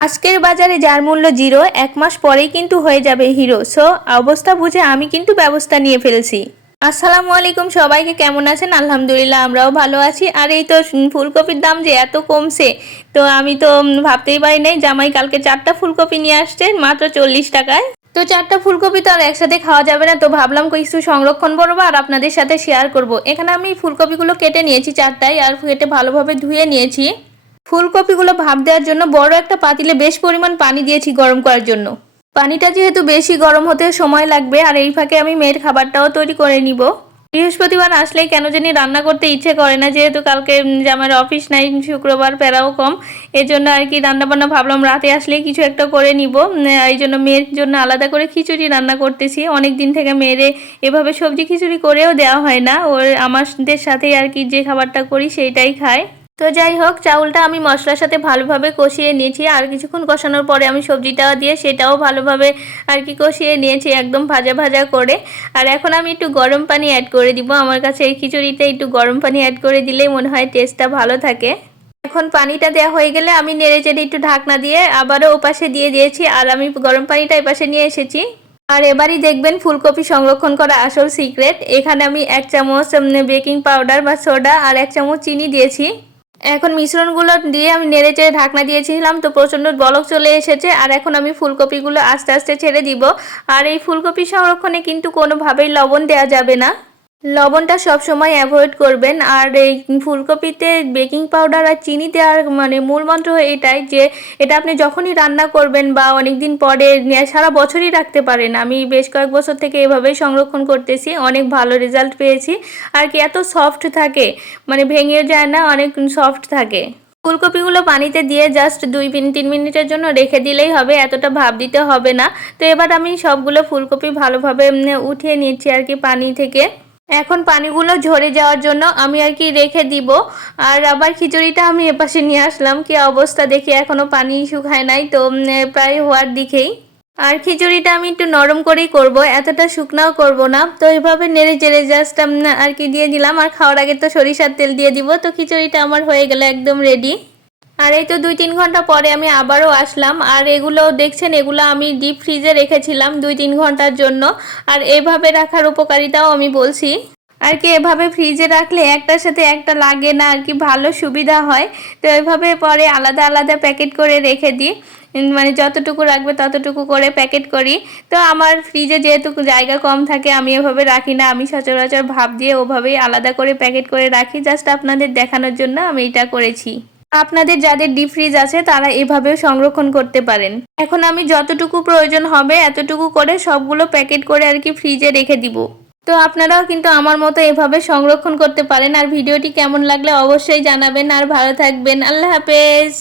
আজকের বাজারে যার মূল্য 0 এক মাস পরেই কিন্তু হয়ে যাবে হিরো। সো অবস্থা বুঝে আমি কিন্তু ব্যবস্থা নিয়ে ফেলছি। আসসালামু আলাইকুম, সবাইকে কেমন আছেন? আলহামদুলিল্লাহ আমরাও ভালো আছি। আর এই তো ফুলকপির দাম যে এত কমছে, তো আমি তো ভাবতেই পারি নাই। জামাই কালকে 4টা ফুলকপি নিয়ে আসছে মাত্র 40 টাকায়। তো 4টা ফুলকপি তো আর একসাথে খাওয়া যাবে না, তো ভাবলাম কিছু সংরক্ষণ করবো আর আপনাদের সাথে শেয়ার করব। এখানে আমি ফুলকপিগুলো কেটে নিয়েছি 4টায়, আর কেটে ভালোভাবে ধুয়ে নিয়েছি। ফুলকপিগুলো ভাপ দেওয়ার জন্য বড় একটা পাতিলে বেশ পরিমাণ পানি দিয়েছি গরম করার জন্য। পানিটা যেহেতু বেশি গরম হতে সময় লাগবে, আর এই ফাঁকে আমি মেয়ের খাবারটাও তৈরি করে নিব। বৃহস্পতিবার আসলেই কেন জানি রান্না করতে ইচ্ছে করে না, যেহেতু কালকে আমার অফিস নাই, শুক্রবার প্যারাও কম। এজন্য আর কি রান্নাবান্না ভাবলাম রাতে আসলেই কিছু একটা করে নিব। এই জন্য মেয়ের জন্য আলাদা করে খিচুড়ি রান্না করতেছি। অনেক দিন থেকে মেয়েরে এভাবে সবজি খিচুড়ি করেও দেওয়া হয় না, ওর আমাদের সাথেই আর কি যে খাবারটা করি সেইটাই খায়। তো যাই হোক, চাউলটা আমি মশলার সাথে ভালোভাবে কষিয়ে নিয়েছি, আর কিছুক্ষণ কষানোর পরে আমি সবজিটা দিয়ে সেটাও ভালোভাবে আর কি কষিয়ে নিয়েছি একদম ভাজা ভাজা করে। আর এখন আমি একটু গরম পানি অ্যাড করে দিব। আমার কাছে এই খিচুড়িতে একটু গরম পানি অ্যাড করে দিলেই মনে হয় টেস্টটা ভালো থাকে। এখন পানিটা দেওয়া হয়ে গেলে আমি নেড়ে চেড়ে একটু ঢাকনা দিয়ে আবারও ওপাশে দিয়ে দিয়েছি, আর আমি গরম পানিটা এপাশে নিয়ে এসেছি। আর এবারই দেখবেন ফুলকপি সংরক্ষণ করা আসল সিক্রেট। এখানে আমি 1 চামচ বেকিং পাউডার বা সোডা আর 1 চামচ চিনি দিয়েছি। এখন মিশ্রণগুলো দিয়ে আমি নেড়ে চেড়ে ঢাকনা দিয়েছিলাম, তো প্রচণ্ড বলক চলে এসেছে। আর এখন আমি ফুলকপিগুলো আস্তে আস্তে ছেড়ে দিব। আর এই ফুলকপি সংরক্ষণে কিন্তু কোনোভাবেই লবণ দেওয়া যাবে না, লবণটা সবসময় অ্যাভয়েড করবেন। আর এই ফুলকপিতে বেকিং পাউডার আর চিনি দেওয়ার মানে মূল মন্ত্র এটাই যে এটা আপনি যখনই রান্না করবেন বা অনেক দিন পরে সারা বছরই রাখতে পারেন। আমি বেশ কয়েক বছর থেকে এভাবেই সংরক্ষণ করতেছি, অনেক ভালো রেজাল্ট পেয়েছি। আর কি এত সফট থাকে, মানে ভেঙে যায় না, অনেক সফট থাকে। ফুলকপিগুলো পানিতে দিয়ে জাস্ট 2-3 মিনিটের জন্য রেখে দিলেই হবে, এতটা ভাপ দিতে হবে না। তো এবার আমি সবগুলো ফুলকপি ভালোভাবে উঠিয়ে নিচ্ছি আর কি পানি থেকে। এখন পানিগুলো ঝরে যাওয়ার জন্য আমি আর কি রেখে দিব। আর আবার খিচুড়িটা আমি এপাশে নিয়ে আসলাম, কি অবস্থা দেখি এখনো পানি শুকায় নাই, তো প্রায় হওয়ার দিকেই। আর খিচুড়িটা আমি একটু নরম করেই করব, এতটা শুকনাও করব না। তো এইভাবে নেড়ে চেড়ে জাস্ট আর কি দিয়ে দিলাম। আর খাওয়ার আগে তো সরিষার তেল দিয়ে দিব। তো খিচুড়িটা আমার হয়ে গেলে একদম রেডি। আর এই তো 2-3 ঘন্টা পরে আমি আবারও আসলাম, আর এগুলো দেখছেন, এগুলো আমি ডিপ ফ্রিজে রেখেছিলাম 2-3 ঘন্টার জন্য। আর এভাবে রাখার উপকারিতাও আমি বলছি। আর কি এভাবে ফ্রিজে রাখলে একটার সাথে একটা লাগে না, আর কি ভালো সুবিধা হয়। তো এভাবে পরে আলাদা আলাদা প্যাকেট করে রেখে দিই, মানে যতটুকু রাখবে ততটুকু করে প্যাকেট করি। তো আমার ফ্রিজে যেহেতু জায়গা কম থাকে, আমি এভাবে রাখি না, আমি সচরাচর ভাপ দিয়ে ওভাবেই আলাদা করে প্যাকেট করে রাখি। জাস্ট আপনাদের দেখানোর জন্য আমি এটা করেছি। আপনাদের যাদের ডিপ ফ্রিজ আছে তারা এভাবেও সংরক্ষণ করতে পারেন। এখন আমি যতটুকু প্রয়োজন হবে এতটুকু করে সবগুলো প্যাকেট করে আর কি ফ্রিজে রেখে দিব। তো আপনারাও কিন্তু আমার মতো এভাবে সংরক্ষণ করতে পারেন। আর ভিডিওটি কেমন লাগলে অবশ্যই জানাবেন। আর ভালো থাকবেন। আল্লাহ হাফেজ।